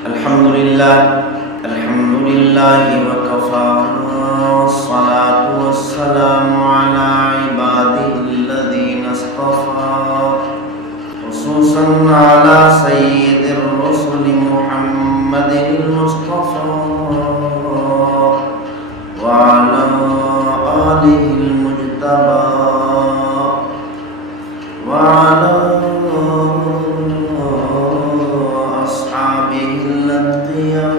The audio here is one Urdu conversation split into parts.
الحمد لله وكفى والصلاة والسلام على عباده الذين اصطفى خصوصا على سيد الرسل محمد المصطفى وعلى آله المجتبى وعلى أصحابه الأتقياء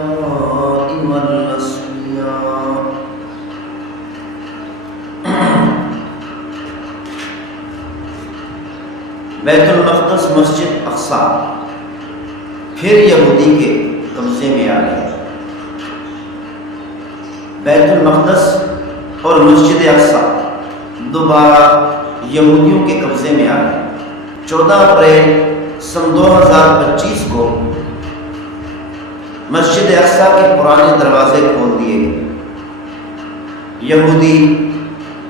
والأصفياء. بیت المقدس مسجد اقصی پھر یہودی کے قبضے میں آ گیا۔ بیت المقدس اور مسجد اقصی دوبارہ یہودیوں کے قبضے میں آ گئے۔ 14 اپریل سن 2025 کو مسجد اقصی کے پرانے دروازے کھول دیے گئے۔ یہودی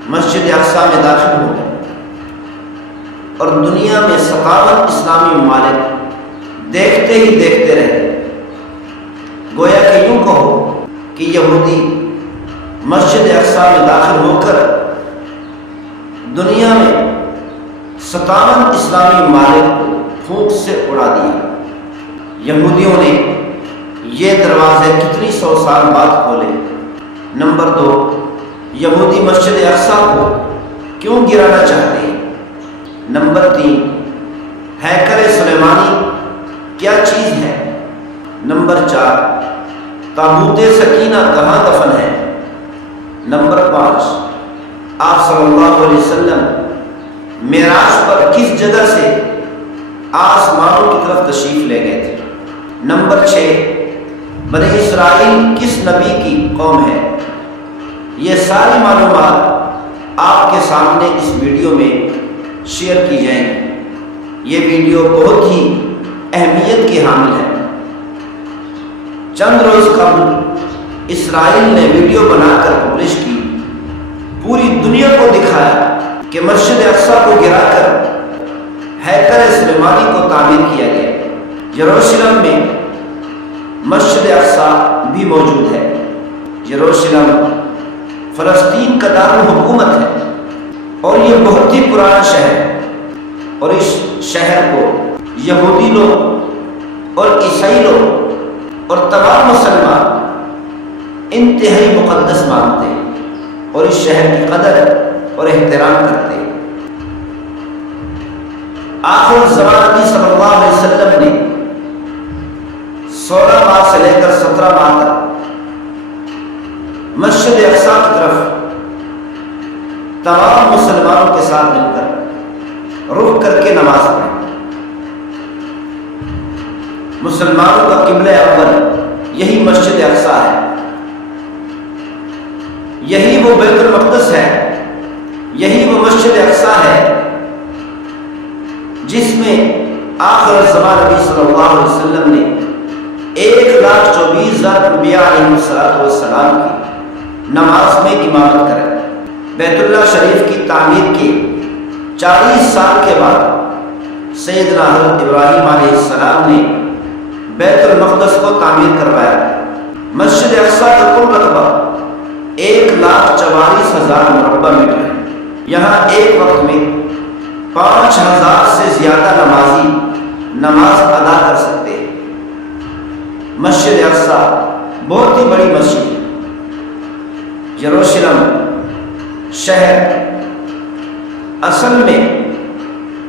مسجد اقصی میں داخل ہو گئے اور دنیا میں 57 اسلامی ممالک دیکھتے ہی دیکھتے رہے۔ گویا کہ یوں کہو کہ یہودی مسجد اقصی میں داخل ہو کر دنیا میں 57 اسلامی ممالک کو پھونک سے اڑا دیا۔ یہودیوں نے یہ دروازے کتنی 100 سال بعد کھولے؟ نمبر 2، یہودی مسجد اقصی کو کیوں گرانا چاہتے ہیں؟ نمبر 3، ہیکل سلیمانی کیا چیز ہے؟ نمبر 4، تابوت سکینہ کہاں دفن ہے؟ نمبر 5، آپ صلی اللہ علیہ وسلم معراج پر کس جگہ سے آسمانوں کی طرف تشریف لے گئے تھے؟ نمبر 6، بنی اسرائیل کس نبی کی قوم ہے؟ یہ ساری معلومات آپ کے سامنے اس ویڈیو میں شیئر کی جائیں گی۔ یہ ویڈیو بہت ہی اہمیت کی حامل ہے۔ چند روز قبل اسرائیل نے ویڈیو بنا کر پبلش کی، پوری دنیا کو دکھایا کہ مسجد اقصی کو گرا کر ہیکل سلیمانی کو تعمیر کیا گیا۔ یروشلم میں مسجد اقصی بھی موجود ہے۔ یروشلم فلسطین کا دارالحکومت ہے اور یہ بہت ہی پرانا شہر ہے، اور اس شہر کو یہودی لوگ اور عیسائی لوگ اور تمام مسلمان انتہائی مقدس مانتے ہیں اور اس شہر کی قدر اور احترام کرتے ہیں۔ آخر زمان نبی صلی اللہ علیہ وسلم نے 16 ماہ سے لے کر 17 ماہ تک مسجد اقصی کی طرف تمام مسلمانوں کے ساتھ مل کر رخ کر کے نماز پڑھی۔ مسلمانوں کا قبلہ اول یہی مسجد اقصی ہے، یہی وہ بیت المقدس ہے، یہی وہ مسجد اقصی ہے جس میں آخر الزمان نبی صلی اللہ علیہ وسلم نے 1,24,000 انبیاء علیہ السلام کی نماز میں امامت کرے۔ بیت اللہ شریف کی تعمیر کے 40 سال کے بعد سیدنا حضرت ابراہیم علیہ السلام نے بیت المقدس کو تعمیر کروایا۔ مسجد اقصی کا کل رقبہ 1,44,000 مربع میٹر ہے۔ یہاں ایک وقت میں 5,000 سے زیادہ نمازی نماز ادا کر سکتے ہیں۔ مسجد اقصی بہت ہی بڑی مسجد ہے۔ یروشلم شہر اصل میں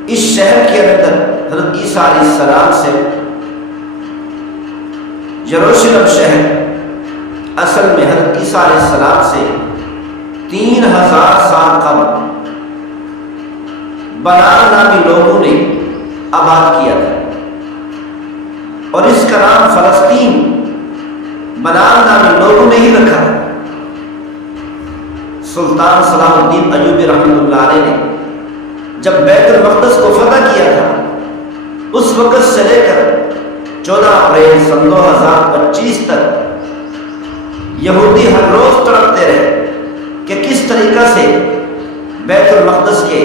اس شہر کے اندر حضرت عیسیٰ علیہ السلام سے یروشلم شہر اصل میں حضرت عیسیٰ علیہ السلام سے 3,000 سال قبل بنان نامی لوگوں نے آباد کیا تھا، اور اس کا نام فلسطین بنان نامی لوگوں نے ہی رکھا ہے۔ سلطان صلاح الدین ایوبی رحمۃ اللہ علیہ نے جب بیت المقدس کو فتح کیا تھا، اس وقت سے لے کر 14 اپریل سن 2025 تک یہودی ہر روز تڑپتے رہے کہ کس طریقہ سے بیت المقدس کے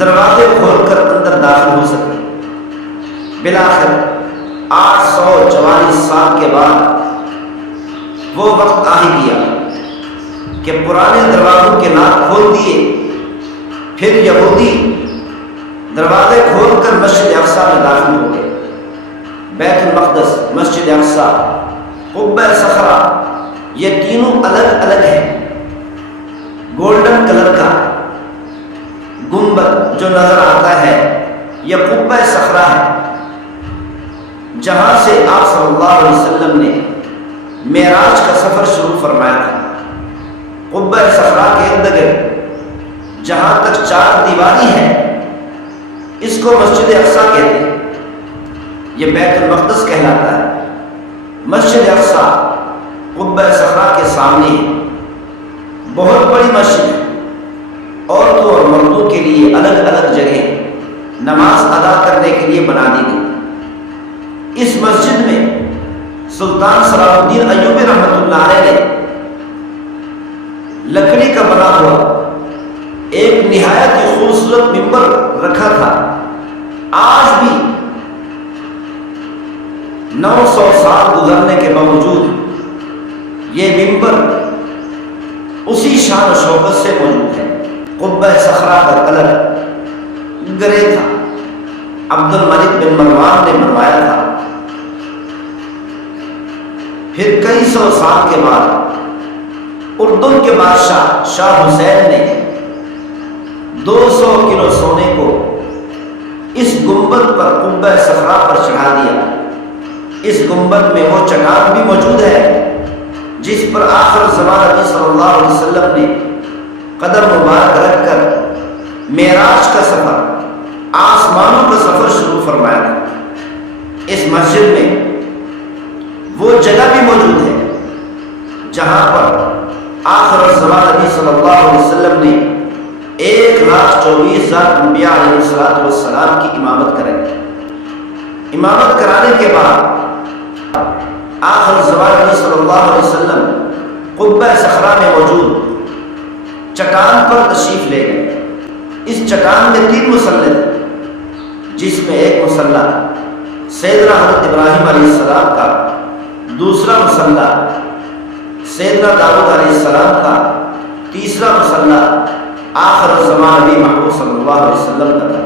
دروازے کھول کر اندر داخل ہو سکے۔ بالآخر 844 سال کے بعد وہ وقت آ ہی گیا کہ پرانے دروازوں کے ناک کھول دیے، پھر یہودی دروازے کھول کر مسجد اقصی میں داخل ہو گئے۔ بیت المقدس، مسجد اقصی، قبہ صخرہ، یہ تینوں الگ الگ ہیں۔ گولڈن کلر کا گنبد جو نظر آتا ہے یہ قبہ صخرہ ہے، جہاں سے آپ صلی اللہ علیہ وسلم نے معراج کا سفر شروع فرمایا تھا۔ قبہ صخرہ کے ارد گرد جہاں تک 4 دیواری ہے اس کو مسجد اقصی کہتے ہیں، یہ بیت المقدس کہلاتا ہے۔ مسجد اقصی قبہ صخرہ کے سامنے ہے، بہت بڑی مسجد ہے، عورتوں اور مردوں کے لیے الگ الگ جگہ نماز ادا کرنے کے لیے بنا دی گئی۔ اس مسجد میں سلطان صلاح الدین ایوبی رحمۃ اللہ علیہ نے لکڑی کا بنا ہوا ایک نہایت ہی خوبصورت ممبر رکھا تھا۔ آج بھی 900 سال گزرنے کے باوجود یہ ممبر اسی شان و شوکت سے موجود ہے۔ قبہ صخرہ کا کلر گرے تھا، عبد الملک بن مروان نے بنوایا تھا۔ پھر کئی سو سال کے بعد اردن کے بادشاہ شاہ حسین نے 200 کلو سونے کو اس گنبد پر، قبہ صخرہ پر چڑھا دیا۔ اس گنبد میں وہ چٹان بھی موجود ہے جس پر آخر زمان نبی صلی اللہ علیہ وسلم نے قدم مبارک رکھ کر معراج کا سفر، آسمانوں کا سفر شروع فرمایا تھا۔ اس مسجد میں وہ جگہ بھی موجود ہے جہاں پر آخر الزمان نبی صلی اللہ علیہ وسلم نے 1,24,000 انبیاء علیہ السلام کی امامت کرائی۔ امامت کرانے کے بعد آخر الزمان نبی صلی اللہ علیہ وسلم قبہ صخرہ میں موجود چٹان پر تشریف لے گئے۔ اس چٹان میں 3 مصلے تھے، جس میں ایک مصلی سیدنا حضرت ابراہیم علیہ السلام کا، دوسرا مصلی سیدنا داؤد علیہ السلام کا، تیسرا مصلی آخر الزمان نبی محمد صلی اللہ علیہ وسلم کا تھا۔